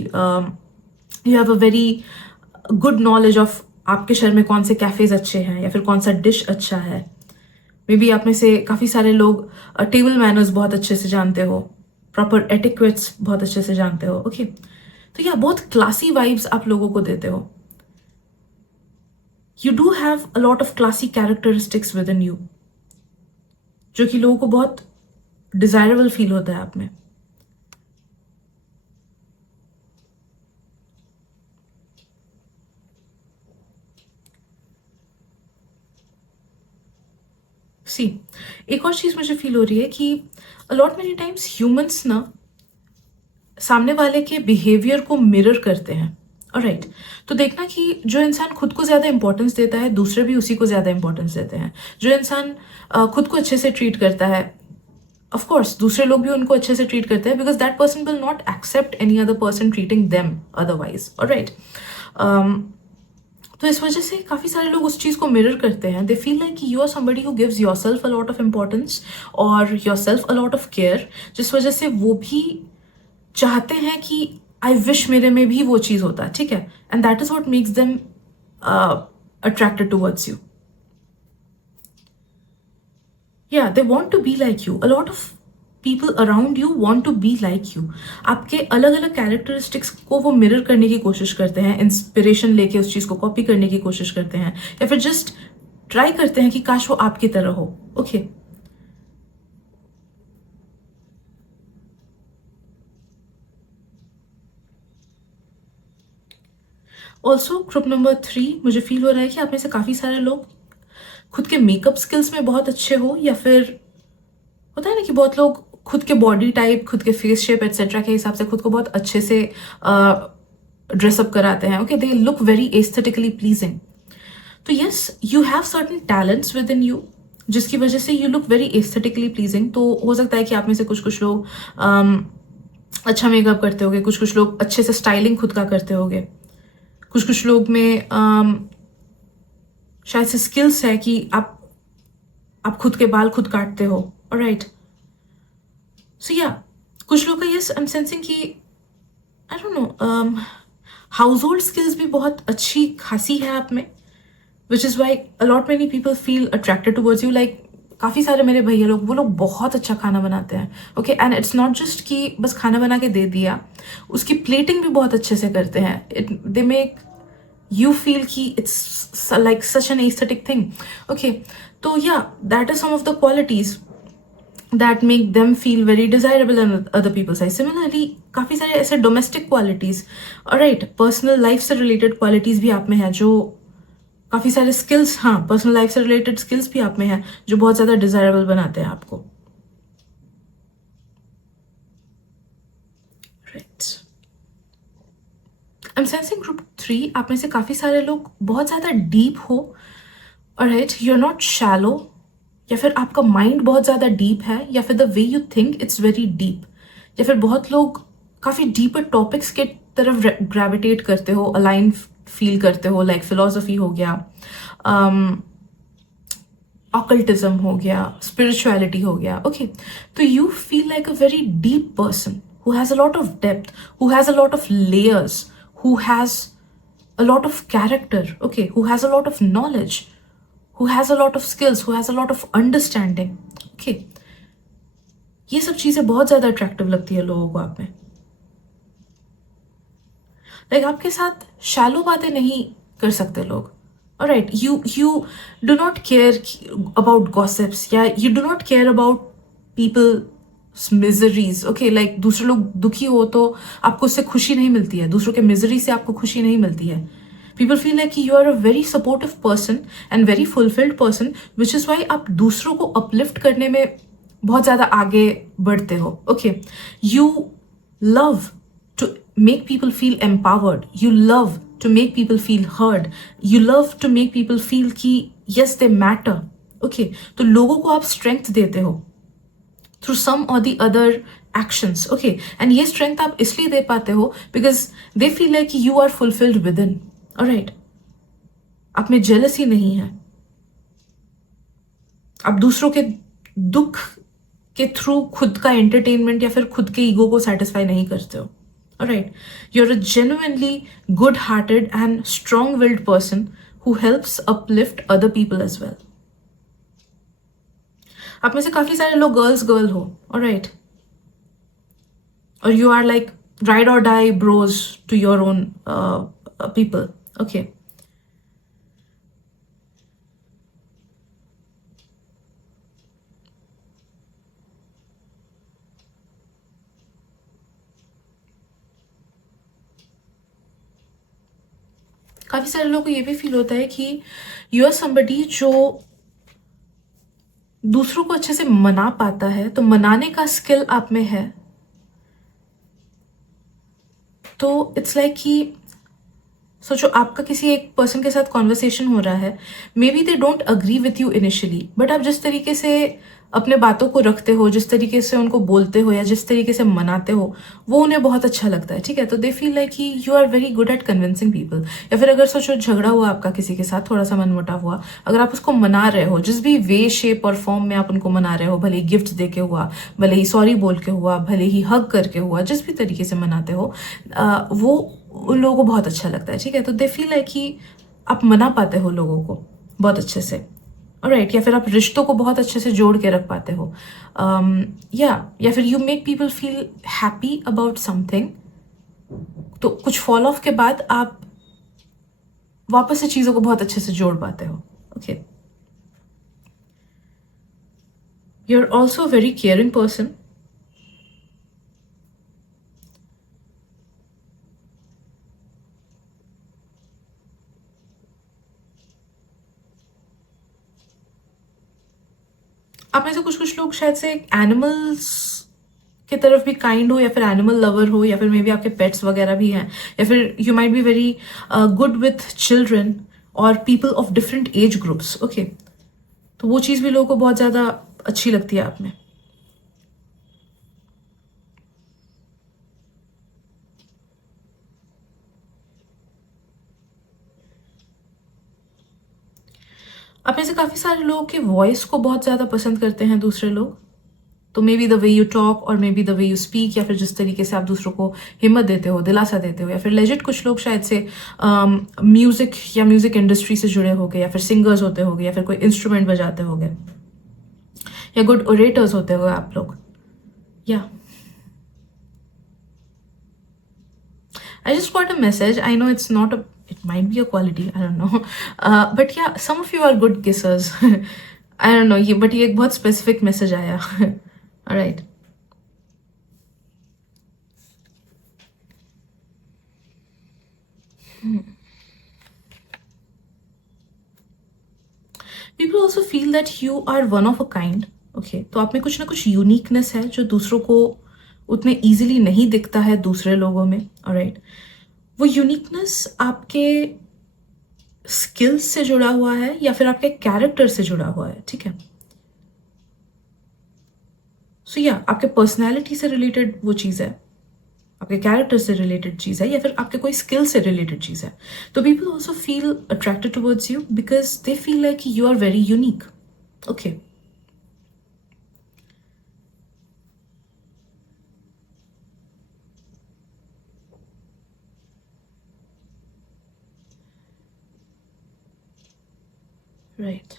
you have a very good knowledge of आपके शहर में कौन से कैफेज अच्छे हैं या फिर कौन सा डिश अच्छा है. मे बी आप में से काफी सारे लोग टेबल मैनर्स बहुत अच्छे से जानते हो, प्रॉपर एटिक्वेट्स बहुत अच्छे से जानते हो. ओके, तो या बहुत क्लासी वाइब्स आप लोगों को देते हो. You do have a lot of classy characteristics with in you, जो कि लोगों को बहुत डिजायरेबल फील होता है आप में. सी, एक और चीज मुझे फील हो रही है कि अलॉट मेनी टाइम्स ह्यूमंस ना सामने वाले के बिहेवियर को मिरर करते हैं. ऑलराइट, तो देखना कि जो इंसान खुद को ज्यादा इंपॉर्टेंस देता है, दूसरे भी उसी को ज्यादा इंपॉर्टेंस देते हैं. जो इंसान खुद को अच्छे से ट्रीट करता है, ऑफ कोर्स दूसरे लोग भी उनको अच्छे से ट्रीट करते हैं, because that person will not accept any other person treating them otherwise. Alright, तो इस वजह से काफी सारे लोग उस चीज को मिरर करते हैं. They feel like you are somebody who gives yourself a lot of importance और yourself a lot of care, जिस वजह से वो भी चाहते हैं कि आई विश मेरे में भी वो चीज होता. ठीक है, and that is what makes them attracted towards you. या they want to be like you. A lot of people around you want to be like you. आपके अलग अलग कैरेक्टरिस्टिक्स को वो मिरर करने की कोशिश करते हैं, इंस्पिरेशन लेके उस चीज को कॉपी करने की कोशिश करते हैं, या फिर जस्ट ट्राई करते हैं कि काश वो आपकी तरह हो. ओके, ऑल्सो ग्रुप नंबर 3, मुझे फील हो रहा है कि आप में से काफी सारे लोग खुद के मेकअप स्किल्स में बहुत अच्छे हो, या फिर होता है ना कि बहुत लोग खुद के बॉडी टाइप, खुद के फेस शेप एटसेट्रा के हिसाब से खुद को बहुत अच्छे से ड्रेसअप कराते हैं. Okay, they look very aesthetically pleasing. तो yes, you have certain talents within you, जिसकी वजह से you look very aesthetically pleasing. तो हो सकता है कि आप में से कुछ कुछ लोग अच्छा मेकअप करते होगे, कुछ कुछ लोग अच्छे से स्टाइलिंग खुद का करते होगे, कुछ कुछ लोग में शायद से स्किल्स है कि आप खुद के बाल खुद काटते हो, ऑलराइट। सो या कुछ लोग का यस आई एम सेंसिंग कि I don't know house hold skills भी बहुत अच्छी खासी है आप में, विच is Y allot many people feel attracted towards you. Like काफ़ी सारे मेरे भैया लोग, वो लोग बहुत अच्छा खाना बनाते हैं, okay. And it's not just कि बस खाना बना के दे दिया, उसकी प्लेटिंग भी बहुत अच्छे से करते हैं। दे मेक यू फील कि it's like such an aesthetic thing, okay. तो या that is some of the qualities that make them feel very desirable in other people's eyes. Similarly, काफ़ी सारे ऐसे डोमेस्टिक क्वालिटीज़ और राइट पर्सनल लाइफ से रिलेटेड क्वालिटीज़ भी आप में है, जो काफ़ी सारे स्किल्स, हाँ पर्सनल लाइफ से रिलेटेड स्किल्स भी आप में है जो बहुत ज़्यादा डिजायरेबल बनाते हैं आपको, right. I am sensing group 3 आप में से काफ़ी सारे लोग बहुत ज़्यादा डीप हो, और right you are not shallow, या फिर आपका माइंड बहुत ज़्यादा डीप है, या फिर the way you think it's very deep, या फिर बहुत लोग काफ़ी डीपर टॉपिक्स के तरफ ग्रेविटेट करते हो, अलाइन फील करते हो, लाइक फिलोसफी हो गया, ऑकल्टिज्म हो गया, स्पिरिचुअलिटी हो गया, ओके। तो you feel like a very deep person who has a lot of depth, who has a lot of layers, who has a lot of character, okay, who has a lot of knowledge, who has a lot of skills, who has a lot of understanding, okay। ये सब चीजें बहुत ज्यादा अट्रैक्टिव लगती है लोगों को आप में। लाइक आपके साथ शैलो बातें नहीं कर सकते लोग, alright. You do not care about gossips, या you do not care about people miseries, okay. Like दूसरे लोग दुखी हो तो आपको उससे खुशी नहीं मिलती है, दूसरों के मिजरी से आपको खुशी नहीं मिलती है। People feel like you are a very supportive person and very fulfilled person, which is why आप दूसरों को अपलिफ्ट करने में बहुत ज्यादा आगे बढ़ते हो, okay. You love to make people feel empowered, you love to make people feel heard, you love to make people feel कि यस दे मैटर, ओके। तो लोगों को आप स्ट्रेंथ देते हो through some or the other actions, okay। and ये strength आप इसलिए दे पाते हो because they feel like you are fulfilled within, alright। आप में jealousy नहीं है, आप दूसरों के दुख के थ्रू खुद का एंटरटेनमेंट या फिर खुद के ईगो को सेटिस्फाई नहीं करते हो, alright। you're a genuinely good hearted and strong willed person who helps uplift other people as well। आप में से काफी सारे लोग गर्ल हो, ऑलराइट, और you are like ride or die bros to your own people, okay. काफी सारे लोगों को ये भी फील होता है कि यू आर समबडी जो दूसरों को अच्छे से मना पाता है, तो मनाने का स्किल आप में है। तो इट्स लाइक कि सोचो आपका किसी एक पर्सन के साथ कॉन्वर्सेशन हो रहा है, may be they don't agree with you initially, but आप जिस तरीके से अपने बातों को रखते हो, जिस तरीके से उनको बोलते हो या जिस तरीके से मनाते हो, वो उन्हें बहुत अच्छा लगता है, ठीक है। तो दे फील लाइक कि you are very good at convincing people. या फिर अगर सोचो झगड़ा हुआ आपका किसी के साथ, थोड़ा सा मनमुटाव हुआ, अगर आप उसको मना रहे हो, जिस भी वे शेप और फॉर्म में आप उनको मना रहे हो, भले ही गिफ्ट दे के हुआ, भले ही सॉरी बोल के हुआ, भले ही हग करके हुआ, जिस भी तरीके से मनाते हो, वो उन लोगों को बहुत अच्छा लगता है, ठीक है। तो दे फील लाइक कि आप मना पाते हो लोगों को बहुत अच्छे से, राइट। या फिर आप रिश्तों को बहुत अच्छे से जोड़ के रख पाते हो, या फिर you make people feel happy about something. तो कुछ फॉल ऑफ के बाद आप वापस से चीजों को बहुत अच्छे से जोड़ पाते हो, okay. You are also very caring person. आप में से कुछ कुछ लोग शायद से एनिमल्स की तरफ भी काइंड हो, या फिर एनिमल लवर हो, या फिर मे बी आपके पेट्स वगैरह भी हैं, या फिर you might be very good with children और people of different age groups, okay. तो वो चीज़ भी लोगों को बहुत ज़्यादा अच्छी लगती है आप में। आप में से काफ़ी सारे लोगों के वॉइस को बहुत ज़्यादा पसंद करते हैं दूसरे लोग, तो maybe the way you talk और maybe the way you speak, या फिर जिस तरीके से आप दूसरों को हिम्मत देते हो, दिलासा देते हो, या फिर लेजिट कुछ लोग शायद से म्यूजिक या म्यूजिक इंडस्ट्री से जुड़े होंगे, या फिर सिंगर्स होते होंगे, या फिर कोई इंस्ट्रूमेंट बजाते होंगे, या गुड ओरेटर्स होते हो आप लोग. या I just got a message. I know it's not a, it might be a quality, I don't know. But yeah, some of you are good kissers. I don't know, ये but ये एक बहुत specific message आया. Alright. People also feel that you are one of a kind. Okay, तो आप में कुछ ना कुछ यूनिकनेस है जो दूसरों को उतने इजीली नहीं दिखता है दूसरे लोगों में. ऑलराइट, वो यूनिकनेस आपके स्किल्स से जुड़ा हुआ है या फिर आपके कैरेक्टर से जुड़ा हुआ है. ठीक है, सो या आपके पर्सनैलिटी से रिलेटेड वो चीज़ है, आपके कैरेक्टर से रिलेटेड चीज़ है, या फिर आपके कोई स्किल से रिलेटेड चीज़ है. तो people also feel attracted towards you because they feel like you are very unique. Okay, right.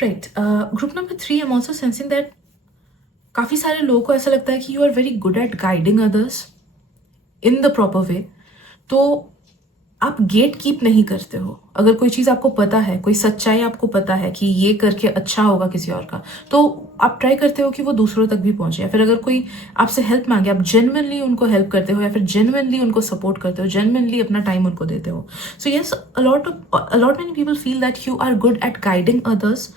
Right. Group number 3, I'm also sensing that काफ़ी सारे लोगों को ऐसा लगता है कि you are very good at guiding others in the proper way. तो आप गेट कीप नहीं करते हो. अगर कोई चीज़ आपको पता है, कोई सच्चाई आपको पता है कि ये करके अच्छा होगा किसी और का, तो आप ट्राई करते हो कि वो दूसरों तक भी पहुंचे. या फिर अगर कोई आपसे हेल्प मांगे, आप जेन्युइनली उनको हेल्प करते हो, या फिर जेन्युइनली उनको सपोर्ट करते हो, जेन्युइनली अपना टाइम उनको देते हो. So yes, a lot many people feel that you are good at guiding others,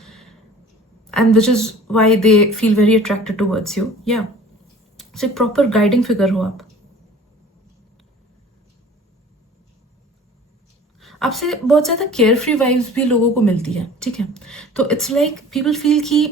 and which is why they feel very attracted towards you. Yeah, so एक proper guiding figure हो आप. आपसे बहुत ज़्यादा केयर फ्री वाइब्स भी लोगों को मिलती है. ठीक है, तो इट्स लाइक पीपल फील कि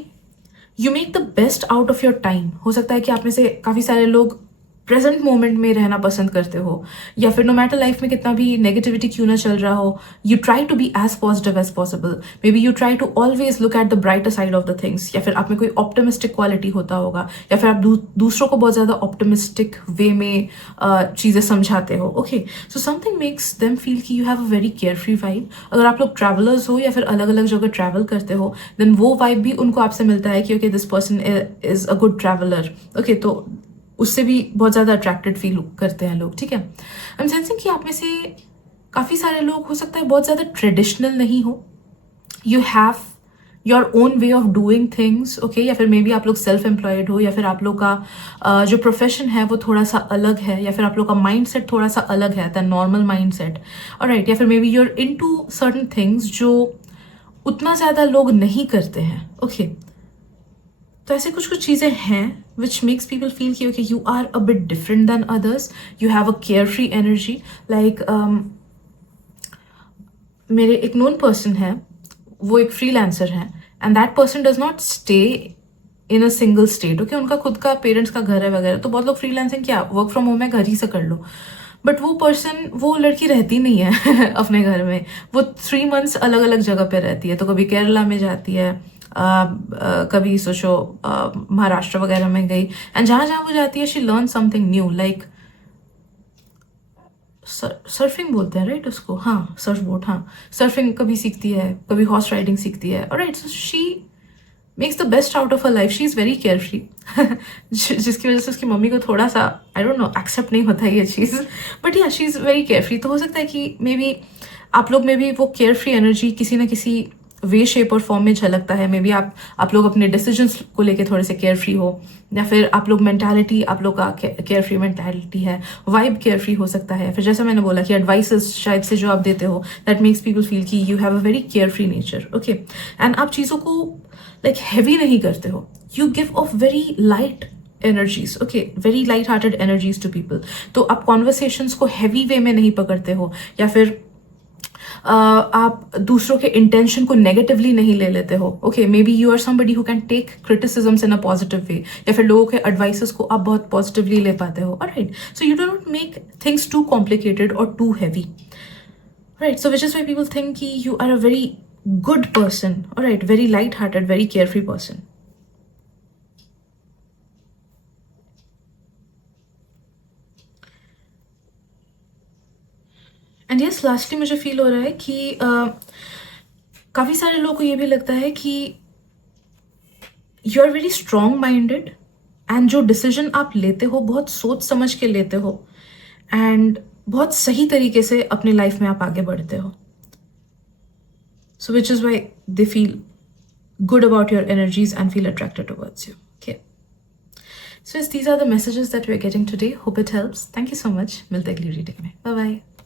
you make the best out of your time. हो सकता है कि आप में से काफ़ी सारे लोग प्रेजेंट मोमेंट में रहना पसंद करते हो, या फिर नो मैटर लाइफ में कितना भी नेगेटिविटी क्यों ना चल रहा हो, you try to be as positive as possible. Maybe you try to always look at the brighter side of the things, या फिर आप में कोई ऑप्टिमिस्टिक क्वालिटी होता होगा, या फिर आप दूसरों को बहुत ज़्यादा ऑप्टिमिस्टिक वे में चीज़ें समझाते हो. Okay, so something makes them feel कि you have a very carefree vibe. अगर आप लोग ट्रैवलर्स हो या फिर अलग अलग जगह ट्रैवल करते हो, देन वो वाइब भी उनको आपसे मिलता है कि okay this person is a good traveller. Okay, तो उससे भी बहुत ज़्यादा अट्रैक्टेड फील करते हैं लोग. ठीक है, आई एम सेंसिंग कि आप में से काफ़ी सारे लोग हो सकता है बहुत ज़्यादा ट्रेडिशनल नहीं हो. You have your own way of doing things. Okay, या फिर मे बी आप लोग सेल्फ एम्प्लॉयड हो, या फिर आप लोग का जो प्रोफेशन है वो थोड़ा सा अलग है, या फिर आप लोग का माइंड सेट थोड़ा सा अलग है than normal mindset. Alright, या फिर maybe you're into certain things जो उतना ज़्यादा लोग नहीं करते हैं. ओके, तो ऐसे कुछ कुछ चीज़ें हैं which makes people feel कि okay you are a bit different than others. You have a carefree energy. Like मेरे एक known person है, वो एक freelancer है, and that person does not stay in a single state. Okay, उनका खुद का पेरेंट्स का घर है वगैरह. तो बहुत लोग फ्रीलांसिंग क्या वर्क फ्रॉम होम है, घर ही से कर लो. बट वो लड़की रहती नहीं है अपने घर में. वो 3 months अलग अलग जगह पे रहती है. तो कभी केरला में जाती है, कभी सोचो महाराष्ट्र वगैरह में गई, एंड जहाँ जहाँ वो जाती है she learn something new. Like surfing बोलते हैं राइट उसको, हाँ सर्फ बोट, हाँ सर्फिंग कभी सीखती है, कभी हॉर्स राइडिंग सीखती है. Right, so she makes the best out of a life. She is very care free, जिसकी वजह से उसकी मम्मी को थोड़ा सा आई डोंट नो एक्सेप्ट नहीं होता ये चीज़. बट या she is very care free. तो हो सकता है कि मे बी आप लोग में भी वो केयर फ्री एनर्जी किसी ना किसी वे शेप और फॉर्म में झलकता है. मे बी आप लोग अपने डिसीजंस को लेके थोड़े से केयर फ्री हो, या फिर आप लोग मेंटालिटी, आप लोग का केयर फ्री मेंटालिटी है, वाइब केयर फ्री हो सकता है. फिर जैसा मैंने बोला कि एडवाइसेस शायद से जो आप देते हो दैट मेक्स पीपल फील कि you have a very carefree nature. Okay, and आप चीज़ों को लाइक हैवी नहीं करते हो. You give off very light energies. Okay, very light hearted energies to people. तो आप कॉन्वर्सेशंस को हैवी वे में नहीं पकड़ते हो, या फिर आप दूसरों के इंटेंशन को नेगेटिवली नहीं ले लेते हो. Okay, maybe you are somebody who can take criticisms in a positive way, या फिर लोगों के एडवाइसेस को आप बहुत पॉजिटिवली ले पाते हो. Alright, so you do not make things too complicated और too heavy. Right, so which is why people think कि you are a very good person, alright, very light-hearted, very carefree person. And yes, lastly मुझे feel हो रहा है कि काफ़ी सारे लोगों को ये भी लगता है कि you are very strong-minded and जो decision आप लेते हो बहुत सोच समझ के लेते हो and बहुत सही तरीके से अपनी लाइफ में आप आगे बढ़ते हो. So which is why they feel good about your energies and feel attracted towards you. Okay. So yes, these are the messages that we're getting today. Hope it helps. Thank you so much. मिलते हैं अगली रीडिंग में. Bye bye.